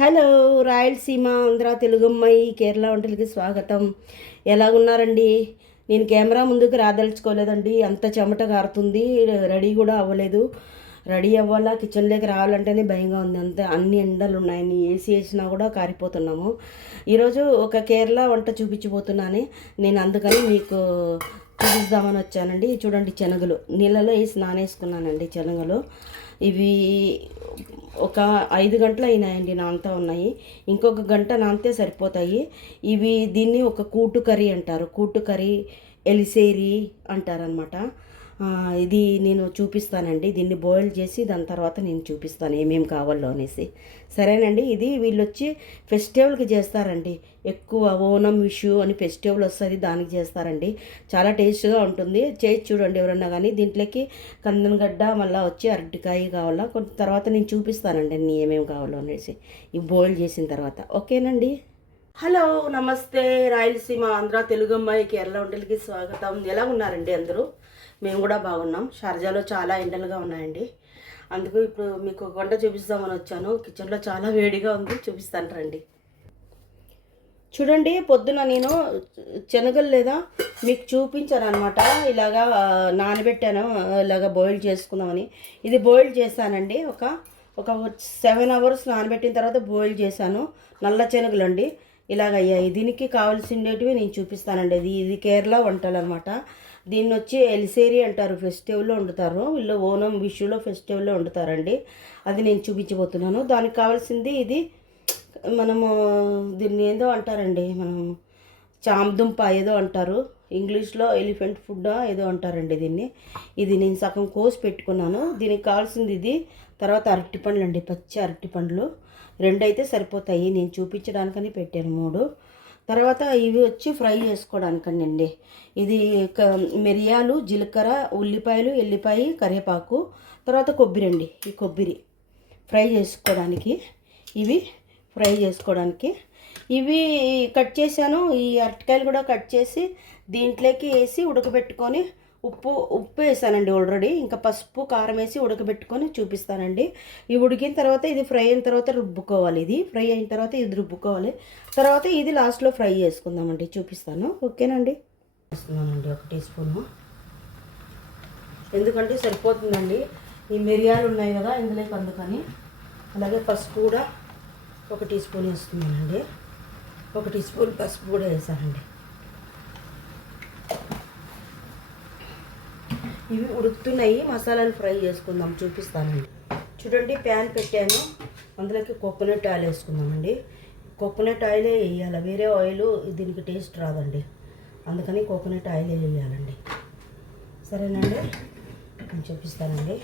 Hello Rayalaseema Andhra తెలుగమ్మాయి Kerala వంటలకి స్వాగతం. ఎలాగున్నారండి? నేను camera ముందుకు రాదలుచుకోలేదండి, అంత చెమట కారుతుంది. రెడీ కూడా అవ్వలేదు. రెడీ అవ్వాలా, కిచెన్లోకి రావాలంటేనే భయంగా ఉంది. అంత అన్ని ఎండలు ఉన్నాయని ఏసీ వేసినా కూడా కారిపోతున్నాము. ఈరోజు ఒక కేరళ వంట చూపించబోతున్నాను నేను, అందుకని మీకు చూపిద్దామని వచ్చానండి. చూడండి, శనగలు నీళ్ళలో వేసి నానేసుకున్నానండి. శనగలు ఇవి ఒక 5 గంటలు అయినాయండి, నానుతూ ఉన్నాయి. ఇంకొక గంట నానితే సరిపోతాయి. దీన్ని ఒక కూటు కర్రీ అంటారు. కూటు కర్రీ, ఎలిసేరి అంటారనమాట. ఇది నేను చూపిస్తానండి. దీన్ని బాయిల్ చేసి దాని తర్వాత నేను చూపిస్తాను ఏమేమి కావాలో అనేసి. సరేనండి. ఇది వీళ్ళు వచ్చి ఫెస్టివల్కి చేస్తారండి. ఎక్కువ ఓనం, విషు అని ఫెస్టివల్ వస్తుంది, దానికి చేస్తారండి. చాలా టేస్ట్గా ఉంటుంది. చేసి చూడండి ఎవరన్నా కానీ. దీంట్లోకి కందనగడ్డ, మళ్ళీ వచ్చి అరటికాయ కావాలా. కొంత తర్వాత నేను చూపిస్తానండి అన్నీ ఏమేమి కావాలో అనేసి, ఇవి బాయిల్ చేసిన తర్వాత. ఓకేనండి. హలో, నమస్తే. రాయలసీమ ఆంధ్ర తెలుగు అమ్మాయి కేరళ వంటలకి స్వాగతం. ఎలా ఉన్నారండి అందరూ? మేము కూడా బాగున్నాం. షార్జాలో చాలా ఎండలుగా ఉన్నాయండి. అందుకు ఇప్పుడు మీకు వంట చూపిస్తామని వచ్చాను. కిచెన్లో చాలా వేడిగా ఉంది, చూపిస్తాను రండి. చూడండి, పొద్దున నేను శనగలు లేదా మీకు చూపించాను అనమాట. ఇలాగా నానబెట్టాను, ఇలాగా బాయిల్ చేసుకుందామని. ఇది బాయిల్ చేశానండి. ఒక 7 అవర్స్ నానబెట్టిన తర్వాత బాయిల్ చేశాను. నల్ల శనగలు అండి, ఇలాగ అయ్యాయి. దీనికి కావాల్సినవి నేను చూపిస్తానండి. ఇది కేరళ వంటలు అనమాట. దీన్ని వచ్చి ఎలిసేరి అంటారు. ఫెస్టివల్లో వండుతారు వీళ్ళు. ఓనం, విషులో ఫెస్టివల్లో వండుతారండి. అది నేను చూపించబోతున్నాను. దానికి కావాల్సింది ఇది. మనము దీన్ని ఏదో అంటారండి, మనం చామదుంప ఏదో అంటారు. ఇంగ్లీష్లో ఎలిఫెంట్ ఫుడ్ ఏదో అంటారండి దీన్ని. ఇది నేను సగం కోసి పెట్టుకున్నాను. దీనికి కావాల్సింది ఇది. తర్వాత అరటిపండ్లు అండి, పచ్చి అరటిపండ్లు 2 అయితే సరిపోతాయి. నేను చూపించడానికని పెట్టాను 3. తర్వాత ఇవి వచ్చి ఫ్రై చేసుకోవడానికండి అండి. ఇది మిరియాలు, జీలకర్ర, ఉల్లిపాయలు, ఎల్లిపాయ, కరివేపాకు, తర్వాత కొబ్బరి అండి. ఈ కొబ్బరి ఫ్రై చేసుకోవడానికి, ఇవి కట్ చేశాను. ఈ అరటికాయలు కూడా కట్ చేసి దీంట్లోకి వేసి ఉడకబెట్టుకొని, ఉప్పు వేసానండి ఆల్రెడీ. ఇంకా పసుపు, కారం వేసి ఉడకబెట్టుకొని చూపిస్తానండి. ఇవి ఉడికిన తర్వాత ఇది ఫ్రై అయిన తర్వాత రుబ్బుకోవాలి. ఇది ఫ్రై అయిన తర్వాత ఇది రుబ్బుకోవాలి. తర్వాత ఇది లాస్ట్లో ఫ్రై చేసుకుందామండి, చూపిస్తాను. ఓకేనండి. వేస్తున్నానండి 1 టీ స్పూను, ఎందుకంటే సరిపోతుందండి. ఈ మిరియాలు ఉన్నాయి కదా ఇందులోకి, అందుకని. అలాగే పసుపు కూడా 1 టీ స్పూన్ వేస్తున్నానండి. 1 టీ స్పూన్ పసుపు కూడా వేసానండి. ఇవి ఉడుకుతున్నాయి, మసాలాలు ఫ్రై చేసుకుందాం, చూపిస్తానండి. చూడండి, ప్యాన్ పెట్టాను. అందులోకి కోకోనట్ ఆయిల్ వేసుకుందామండి. కోకోనట్ ఆయిలే వేయాలి, వేరే ఆయిల్ దీనికి టేస్ట్ రాదండి. అందుకని కోకోనట్ ఆయిల్ వేయాలండి. సరేనండి, నేను చూపిస్తానండి.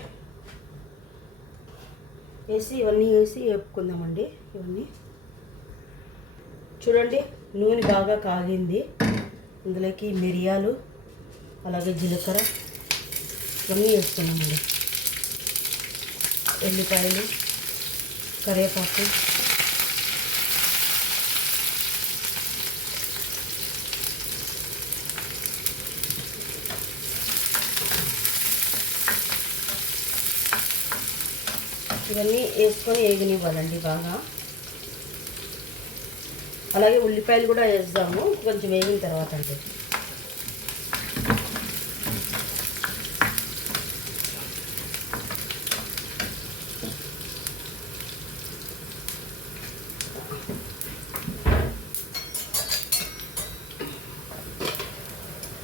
ఇవన్నీ వేసి వేపుకుందామండి. ఇవన్నీ చూడండి, నూనె బాగా కాగింది. ఇందులోకి మిరియాలు, అలాగే జీలకర్ర ఇవన్నీ వేసుకున్నామండి. ఎల్లిపాయలు, కరివేపాకు, ఇవన్నీ వేసుకొని వేగనివ్వాలండి బాగా. అలాగే ఉల్లిపాయలు కూడా వేద్దాము కొంచెం వేగిన తర్వాత అండి.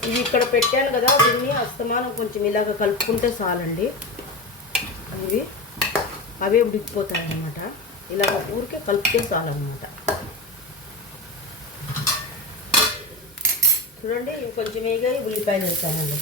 ఇవి ఇక్కడ పెట్టాను కదా, దీన్ని అస్తమానం కొంచెం ఇలాగ కలుపుకుంటే చాలండి. అవే ఉడికిపోతాయి అన్నమాట. ఇలాగ ఊరికే కలిపితే చాలన్నమాట. చూడండి, కొంచెం వేగాయి, ఉల్లిపాయలు వేసానండి.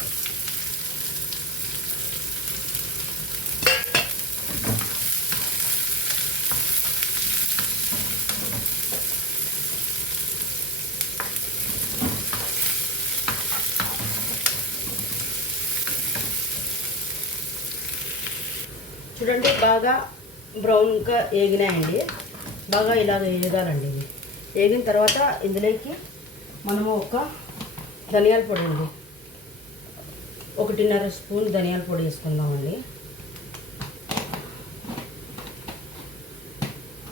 చూడండి, బాగా బ్రౌన్గా వేగినాయండి. బాగా ఇలాగ వేగాలండి. ఇవి వేగిన తర్వాత ఇందులోకి మనము ఒక ధనియాల పొడి అండి, 1.5 స్పూన్ ధనియాల పొడి వేసుకుందామండి.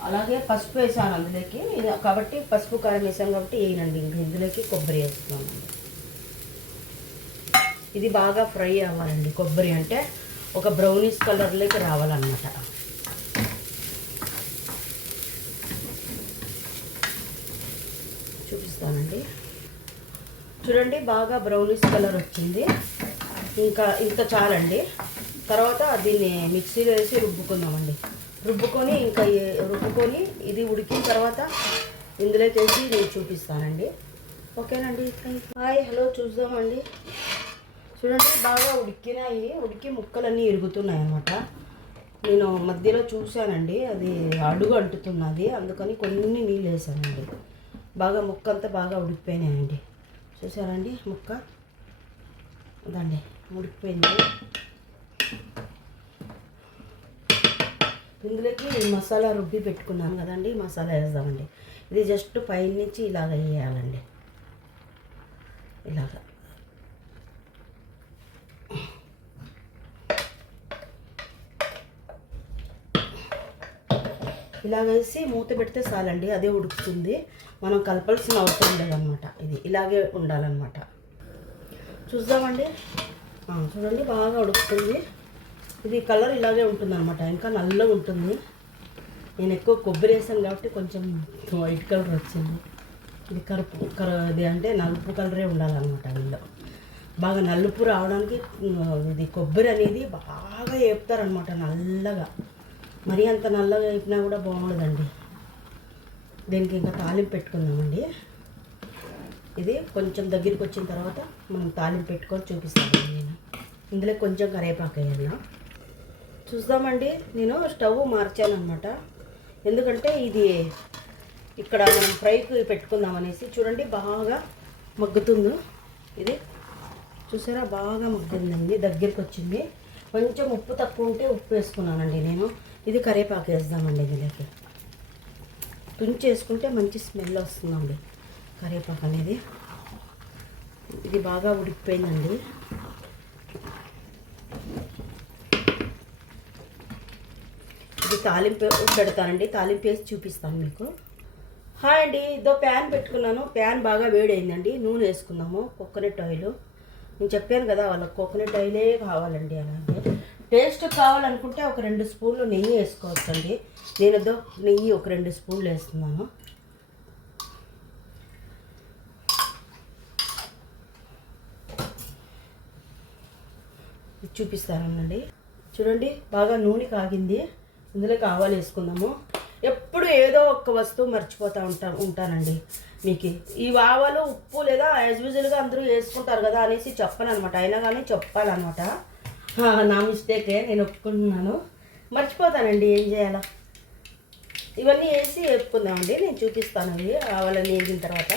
అలాగే పసుపు వేసాను అందులోకి, కాబట్టి పసుపు కారం వేసాను కాబట్టి వేయనండి. ఇంక ఇందులోకి కొబ్బరి వేస్తున్నాను. ఇది బాగా ఫ్రై అవ్వాలండి. కొబ్బరి అంటే ఒక బ్రౌనిష్ కలర్లోకి రావాలన్నమాట. చూపిస్తానండి. చూడండి బాగా బ్రౌనిష్ కలర్ వచ్చింది. ఇంకా ఇంత చాలండి. తర్వాత దీన్ని మిక్సీలో వేసి రుబ్బుకుందామండి. రుబ్బుకొని ఇది ఉడికిన తర్వాత ఇందులోకి వేసి నేను చూపిస్తానండి. ఓకేనండి. హాయ్, హలో, చూద్దామండి. చూడండి బాగా ఉడికి ముక్కలన్నీ ఇరుగుతున్నాయి అన్నమాట. నేను మధ్యలో చూశానండి, అది అడుగు అంటుతున్నది, అందుకని కొన్ని నీళ్ళు వేసానండి. బాగా ముక్క అంతా బాగా ఉడికిపోయినాయండి. చూసారండి ముక్క అదండి ఉడికిపోయింది. ఇందులోకి మసాలా రుబ్బి పెట్టుకున్నాను కదండి, మసాలా వేద్దామండి. ఇది జస్ట్ పైనుంచి ఇలాగ వేయాలండి. ఇలాగ వేసి మూత పెడితే చాలండి, అదే ఉడుకుతుంది. మనం కలపాల్సిన అవసరం లేదనమాట. ఇది ఇలాగే ఉండాలన్నమాట. చూద్దామండి. చూడండి బాగా ఉడుకుతుంది. ఇది కలర్ ఇలాగే ఉంటుందన్నమాట, ఇంకా నల్లగా ఉంటుంది. నేను ఎక్కువ కొబ్బరి వేసాను కాబట్టి కొంచెం వైట్ కలర్ వచ్చింది. ఇది ఇది అంటే నలుపు కలరే ఉండాలన్నమాట. వీళ్ళు బాగా నలుపు రావడానికి ఇది కొబ్బరి అనేది బాగా వేపుతారనమాట, నల్లగా. మరీ అంత నల్లగా వేపినా కూడా బాగుండదండి. దీనికి ఇంకా తాలింపు పెట్టుకుందామండి. ఇది కొంచెం దగ్గరికి వచ్చిన తర్వాత మనం తాలింపు పెట్టుకొని చూపిస్తాను నేను. ఇందులో కొంచెం కరివేపాకు వేయాలి. చూద్దామండి. నేను స్టవ్ మార్చాను అనమాట, ఎందుకంటే ఇది ఇక్కడ మనం ఫ్రైకి పెట్టుకుందాం అనేసి. చూడండి బాగా మగ్గుతుంది. ఇది చూసారా బాగా మగ్గిందండి, దగ్గరికి వచ్చింది. కొంచెం ఉప్పు తక్కువ ఉంటే ఉప్పు వేసుకున్నానండి నేను. ఇది కరివేపాకు వేద్దామండి. దీనికి తుంచి వేసుకుంటే మంచి స్మెల్ వస్తుందండి కరివేపాకు అనేది. ఇది బాగా ఉడికిపోయిందండి. ఇది తాలింపు పెడతానండి, తాలింపు వేసి చూపిస్తాను మీకు. హాయ్ అండి, ఇదో ప్యాన్ పెట్టుకున్నాను. ప్యాన్ బాగా వేడైందండి. నూనె వేసుకుందాము. Coconut oil. నేను చెప్పాను కదా వాళ్ళకి కోకోనట్ ఆయిలే కావాలండి. అలాగే టేస్ట్ కావాలనుకుంటే ఒక 2 స్పూన్లు నెయ్యి వేసుకోవచ్చండి. నేను నెయ్యి ఒక 2 స్పూన్లు వేస్తున్నాను. చూపిస్తానండి. చూడండి బాగా నూనె కాగింది. ఇందులోకి ఆవాలు వేసుకుందాము. ఎప్పుడు ఏదో ఒక వస్తువు మర్చిపోతూ ఉంటానండి మీకు. ఈ ఆవాలు ఉప్పు లేదా యాజ్ యూజువల్గా అందరూ వేసుకుంటారు కదా అనేసి చెప్పను అనమాట. అయినా కానీ చెప్పాలన్నమాట. నా మిస్టేకే, నేను ఒప్పుకుంటున్నాను. మర్చిపోతానండి, ఏం చేయాలా. ఇవన్నీ వేసి వేపుకుందామండి. నేను చూపిస్తాను అవి ఆవాలన్నీ వేగిన తర్వాత.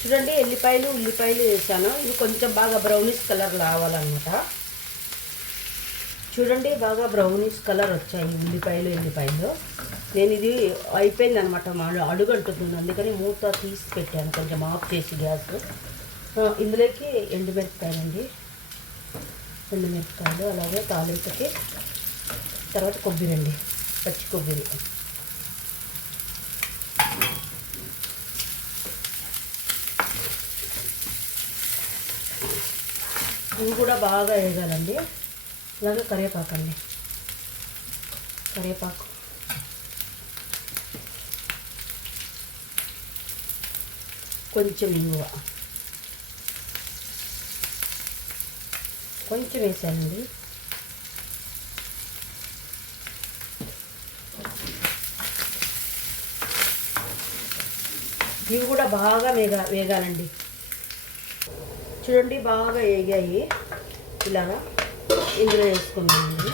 చూడండి ఉల్లిపాయలు వేసాను. ఇవి కొంచెం బాగా బ్రౌనిష్ కలర్ రావాలన్నమాట. చూడండి బాగా బ్రౌనిష్ కలర్ వచ్చాయి ఉల్లిపాయలు. నేను ఇది అయిపోయిందనమాట, అడుగు అంటుతుంది, అందుకని మూత తీసి పెట్టాను కొంచెం ఆఫ్ చేసి గ్యాస్. ఇందులోకి ఎండుమిరపకాయలు, అలాగే తాలింపుకి. తర్వాత కొబ్బరి అండి, పచ్చి కొబ్బరి. ఇవి కూడా బాగా వేగాలండి. అలాగే కరివేపాకు అండి, కొంచెం ఇంగువ కొంచెం వేసానండి. ఇవి కూడా బాగా వేగాలండి. చూడండి బాగా వేగాయి. ఇలాగా ఇందులో వేసుకున్నామండి.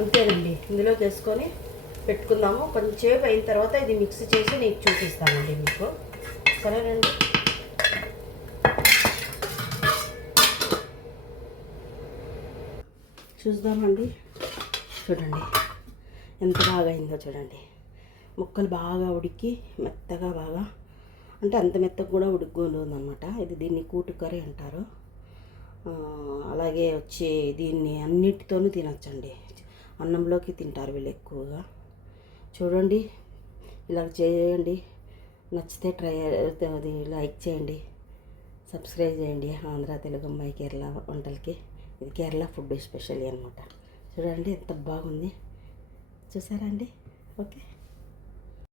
అంతేనండి, ఇందులోకి వేసుకొని పెట్టుకుందాము. కొంచెంసేపు అయిన తర్వాత ఇది మిక్స్ చేసి నీకు చూపిస్తానండి మీకు. సరేనండి. చూద్దామండి. చూడండి ఎంత బాగా అయిందో చూడండి. ముక్కలు బాగా ఉడికి మెత్తగా బాగా అంటే అంత మెత్తగా కూడా ఉడుకుతుందన్నమాట. ఇది దీన్ని కూటు కర్రీ అంటారు. అలాగే వచ్చి దీన్ని అన్నిటితోనూ తినచ్చండి. అన్నంలోకి తింటారు వీళ్ళు ఎక్కువగా. చూడండి, ఇలా చేయండి. నచ్చితే అది లైక్ చేయండి, సబ్స్క్రైబ్ చేయండి. ఆంధ్ర తెలుగు అమ్మాయి కేరళ వంటలకి. ఇది కేరళ ఫుడ్ స్పెషల్ అనమాట. చూడండి ఎంత బాగుంది, చూసారా అండి? ఓకే.